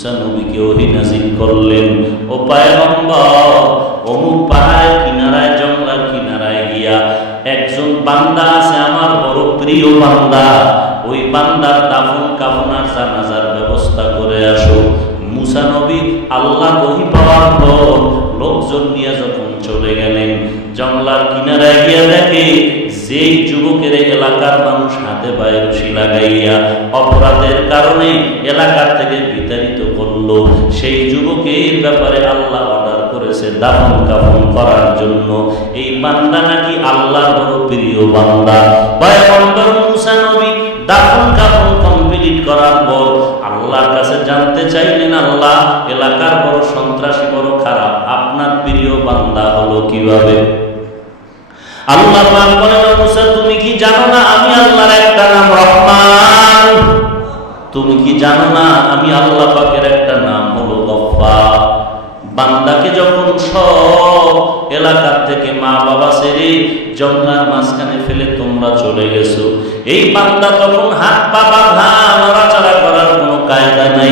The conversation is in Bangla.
মুসা নবীকে ওহী নাযিল করলেন, ও পয়গম্বর, অমুক পাহাড়ের কিনারায়, জঙ্গলার কিনারায় গিয়া একজন বান্দা আছে, আমার বড় প্রিয় বান্দা, ওই বান্দার দাফন কাফনার জানাজার ব্যবস্থা করে আসো। মুসা নবী আল্লাহ ওহী পাওয়ার পর লোকজন নিয়ে যখন চলে গেলেন, জঙ্গলার কিনারায় গিয়া দেখে যেই যুবকের এলাকার মানুষ হাতে পায়ে রশি লাগাইয়া অপরাধের কারণে এলাকার থেকে বিতাড়িত করলো, সেই যুবকের ব্যাপারে আল্লাহ অর্ডার করেছে দাফন কাফন করার জন্য। এই বান্দা নাকি আল্লাহর বড় প্রিয় বান্দা। পয়গম্বর মুসা নবী দাফন কাফন কমপ্লিট করার পর আল্লাহর কাছে জানতে চাইলেন, আল্লাহ, এলাকার বড় সন্ত্রাসী, বড় খারাপ, আপনার প্রিয় বান্দা হলো কিভাবে? আল্লাহ পাক বলেন, মুসা, তুমি কি জানো না আমি আল্লাহর একটা নাম রহমান? তুমি কি জানো না আমি আল্লাহ পাকের একটা নাম হলো গফফার? বান্দাকে যখন সব এলাকার থেকে মা বাবা ছেড়ে জঙ্গলার মাঝখানে ফেলে তোমরা চলে গেছো, এই বান্দা তখন হাত পা বাঁধা, নড়াচড়া করার কোনো কায়দা নাই।